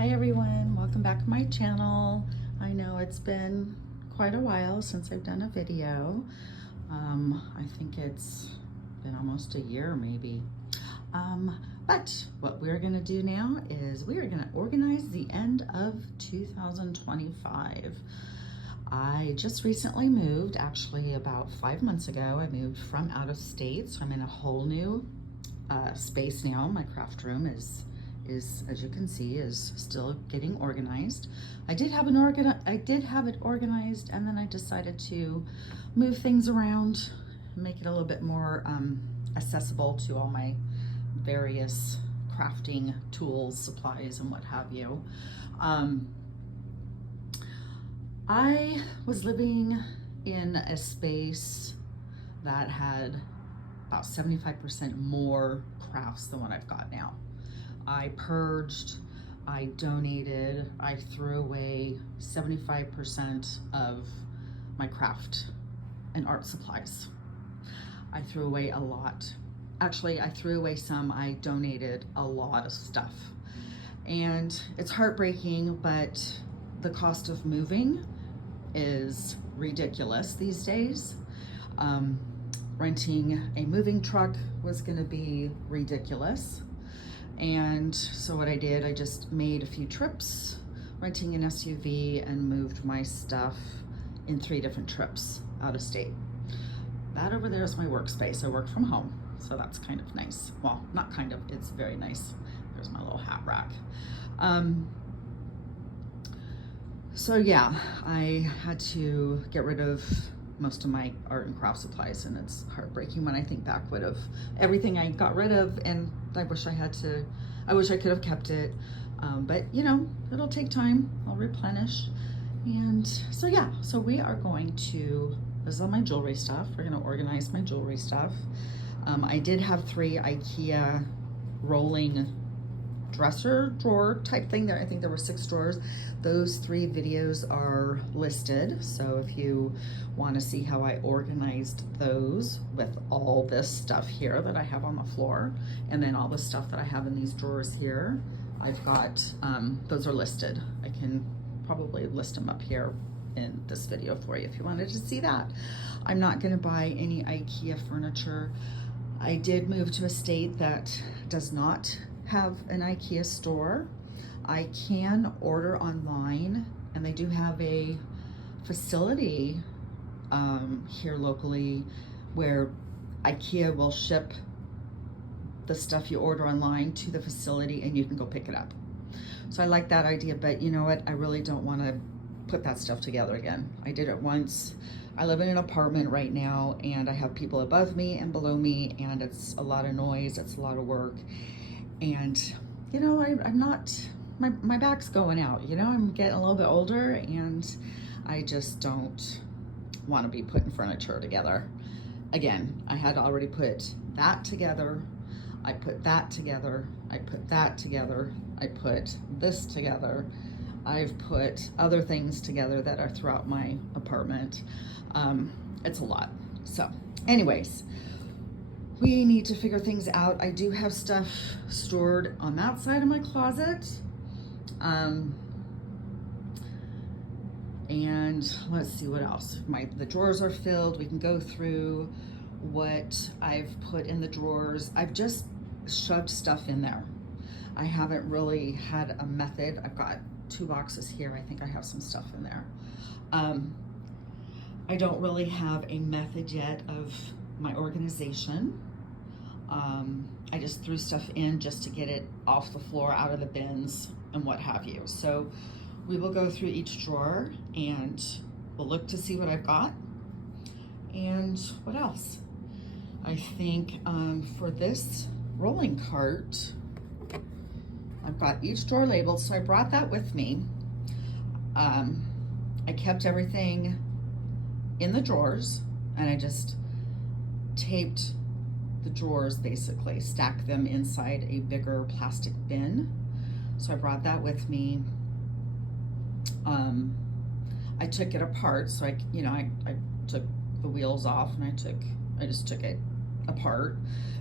Hi everyone, welcome back to my channel. I know it's been quite a while since I've done a video. I think it's been almost a year maybe. But what we're gonna do now is we are gonna organize the end of 2025. I just recently moved, actually about 5 months ago. I moved from out of state, so I'm in a whole new space now. My craft room is, as you can see, is still getting organized. I did have it organized, and then I decided to move things around, make it a little bit more accessible to all my various crafting tools, supplies, and what have you. I was living in a space that had about 75% more crafts than what I've got now. I purged, I donated, I threw away 75% of my craft and art supplies. I threw away a lot. Actually, I threw away some, I donated a lot of stuff. And it's heartbreaking, but the cost of moving is ridiculous these days. Renting a moving truck was gonna be ridiculous. And so what I did, I just made a few trips, renting an SUV, and moved my stuff in 3 different trips out of state. That over there is my workspace. I work from home, so that's kind of nice. Well, not kind of, it's very nice. There's my little hat rack. So yeah, I had to get rid of most of my art and craft supplies, and it's heartbreaking when I think back of everything I got rid of, and I wish I could have kept it. But you know, it'll take time. I'll replenish. And so yeah, so we are going to, this is all my jewelry stuff. We're gonna organize my jewelry stuff. I did have 3 IKEA rolling dresser drawer type thing there. I think there were 6 drawers. Those 3 videos are listed, so if you want to see how I organized those with all this stuff here that I have on the floor, and then all the stuff that I have in these drawers here, I've got those are listed. I can probably list them up here in this video for you if you wanted to see that. I'm not going to buy any IKEA furniture. I did move to a state that does not have an IKEA store. I can order online, and they do have a facility here locally where IKEA will ship the stuff you order online to the facility, and you can go pick it up. So I like that idea, but you know what? I really don't want to put that stuff together again. I did it once. I live in an apartment right now, and I have people above me and below me, and it's a lot of noise, it's a lot of work. And you know, I'm not, my back's going out, you know, I'm getting a little bit older, and I just don't want to be putting furniture together again. I had already put that together, I put that together, I put that together, I put this together, I've put other things together that are throughout my apartment. It's a lot. So anyways, we need to figure things out. I do have stuff stored on that side of my closet. And let's see what else. The drawers are filled. We can go through what I've put in the drawers. I've just shoved stuff in there. I haven't really had a method. I've got 2 boxes here. I think I have some stuff in there. I don't really have a method yet of my organization. I just threw stuff in just to get it off the floor, out of the bins, and what have you. So we will go through each drawer, and we'll look to see what I've got. And what else? I think for this rolling cart, I've got each drawer labeled, so I brought that with me. I kept everything in the drawers, and I just taped the drawers, basically stack them inside a bigger plastic bin. So I brought that with me. I took it apart, so I took the wheels off, and I just took it apart.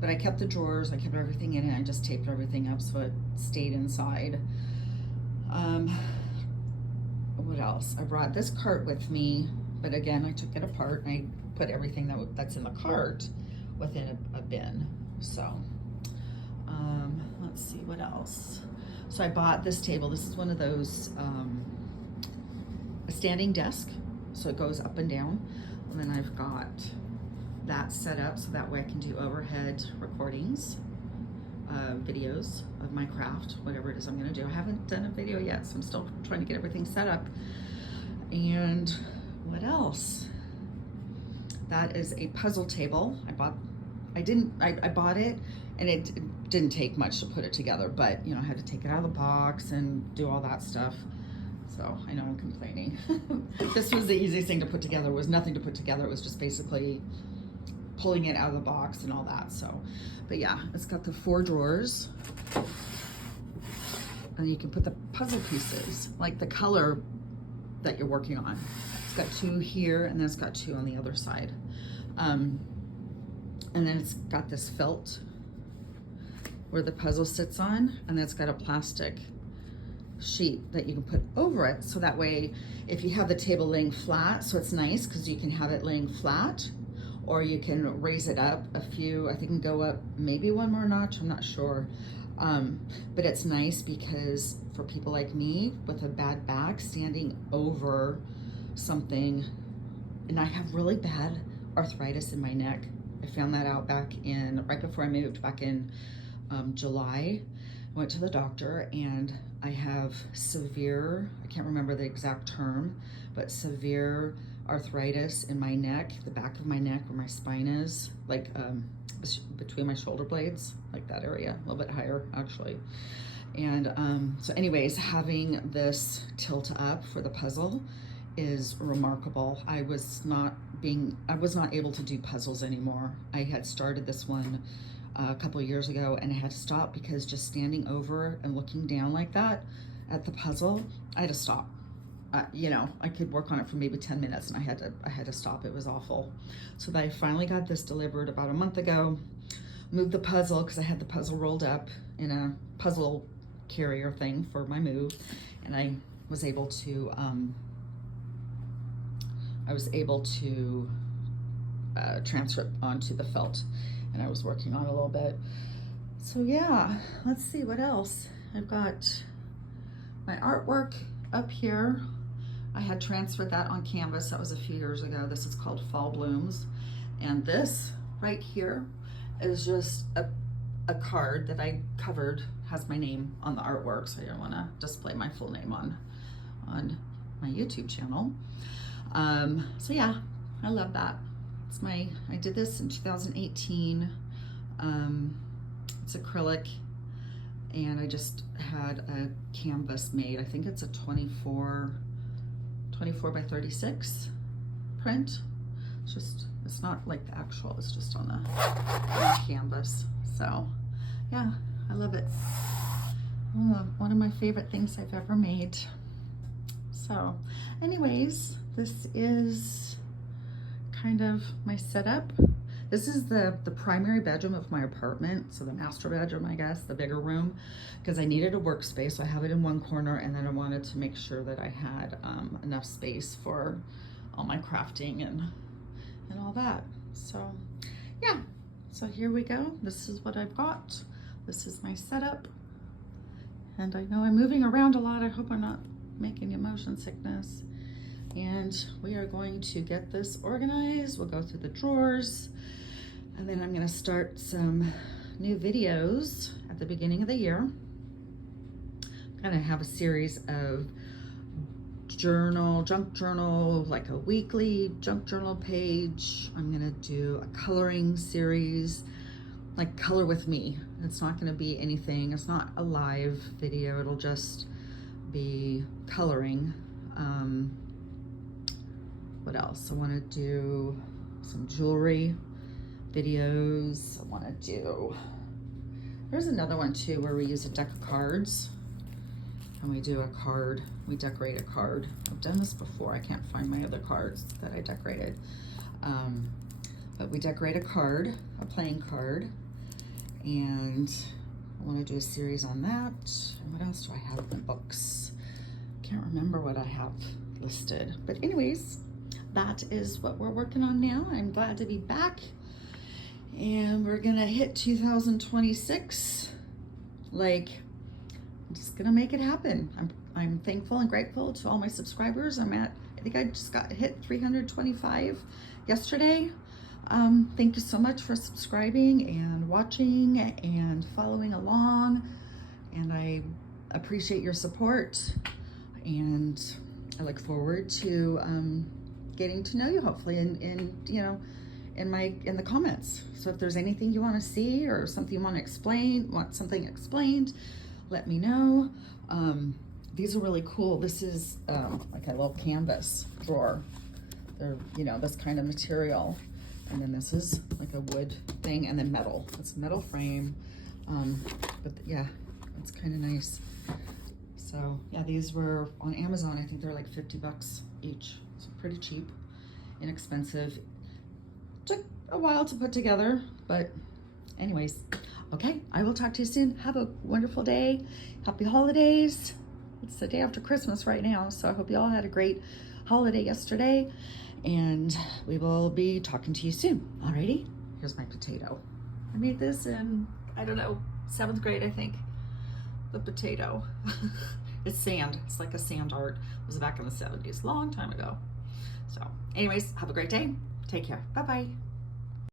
But I kept the drawers, I kept everything in it, I just taped everything up so it stayed inside. What else? I brought this cart with me, but again, I took it apart and I put everything that's in the cart within a bin. So, let's see what else. So I bought this table. This is one of those, a standing desk. So it goes up and down. And then I've got that set up so that way I can do overhead recordings, videos of my craft, whatever it is I'm gonna do. I haven't done a video yet, so I'm still trying to get everything set up. And what else? That is a puzzle table. I bought it and it didn't take much to put it together, but you know, I had to take it out of the box and do all that stuff. So I know I'm complaining. This was the easiest thing to put together. It was nothing to put together. It was just basically pulling it out of the box and all that. So, but yeah, it's got the 4 drawers and you can put the puzzle pieces, like the color that you're working on. It's got 2 here and then it's got 2 on the other side. And then it's got this felt where the puzzle sits on, and then it's got a plastic sheet that you can put over it. So that way, if you have the table laying flat, so it's nice because you can have it laying flat, or you can raise it up a few, I think it can go up maybe 1 more notch, I'm not sure. But it's nice because for people like me with a bad back, standing over something, and I have really bad arthritis in my neck. I found that out right before I moved, back in July. I went to the doctor and I have severe, I can't remember the exact term, but severe arthritis in my neck, the back of my neck where my spine is, like between my shoulder blades, like that area, a little bit higher actually. And so anyways, having this tilt up for the puzzle is remarkable. I was not able to do puzzles anymore. I had started this one a couple of years ago and I had to stop because just standing over and looking down like that at the puzzle, I had to stop. You know, I could work on it for maybe 10 minutes and I had to stop. It was awful. So I finally got this delivered about a month ago, moved the puzzle because I had the puzzle rolled up in a puzzle carrier thing for my move, and I was able to transfer it onto the felt, and I was working on it a little bit. So yeah, let's see what else. I've got my artwork up here. I had transferred that on Canvas. That was a few years ago. This is called Fall Blooms. And this right here is just a card that I covered, has my name on the artwork, so I don't want to display my full name on my YouTube channel. So yeah, I love that. I did this in 2018. It's acrylic, and I just had a canvas made. I think it's a 24 by 36 print. It's not like the actual, it's just on the canvas. So yeah, I love it. One of my favorite things I've ever made. So anyways, this is kind of my setup. This is the primary bedroom of my apartment, so the master bedroom, I guess, the bigger room, because I needed a workspace, so I have it in one corner, and then I wanted to make sure that I had enough space for all my crafting and all that. So yeah, so here we go. This is what I've got. This is my setup, and I know I'm moving around a lot. I hope I'm not making you motion sickness. And we are going to get this organized. We'll go through the drawers, and then I'm gonna start some new videos at the beginning of the year. I'm gonna have a series of junk journal, like a weekly junk journal page. I'm gonna do a coloring series, like Color With Me. It's not gonna be anything, it's not a live video, it'll just be coloring. What else? I want to do some jewelry videos. I want to do, there's another one too where we use a deck of cards and we do a card, we decorate a card. I've done this before. I can't find my other cards that I decorated. But we decorate a card, a playing card, and I want to do a series on that. And what else do I have in the books? remember what I have listed. But anyways, that is what we're working on now. I'm glad to be back. And we're gonna hit 2026. Like, I'm just gonna make it happen. I'm thankful and grateful to all my subscribers. I think I just got hit 325 yesterday. Thank you so much for subscribing and watching and following along. And I appreciate your support. And I look forward to getting to know you, hopefully, in the comments. So if there's anything you want to see or something you want to explain, want something explained, let me know. These are really cool. This is like a little canvas drawer. They're, this kind of material. And then this is like a wood thing, and then metal. It's a metal frame. But yeah, it's kind of nice. So yeah, these were on Amazon. I think they're like 50 bucks each. So pretty cheap, inexpensive. Took a while to put together, but anyways, okay, I will talk to you soon. Have a wonderful day. Happy holidays. It's the day after Christmas right now, so I hope you all had a great holiday yesterday, and we will be talking to you soon. Alrighty, here's my potato. I made this in, I don't know, 7th grade, I think. The potato. It's sand. It's like a sand art. It was back in the 70s, long time ago. So anyways, have a great day. Take care. Bye-bye.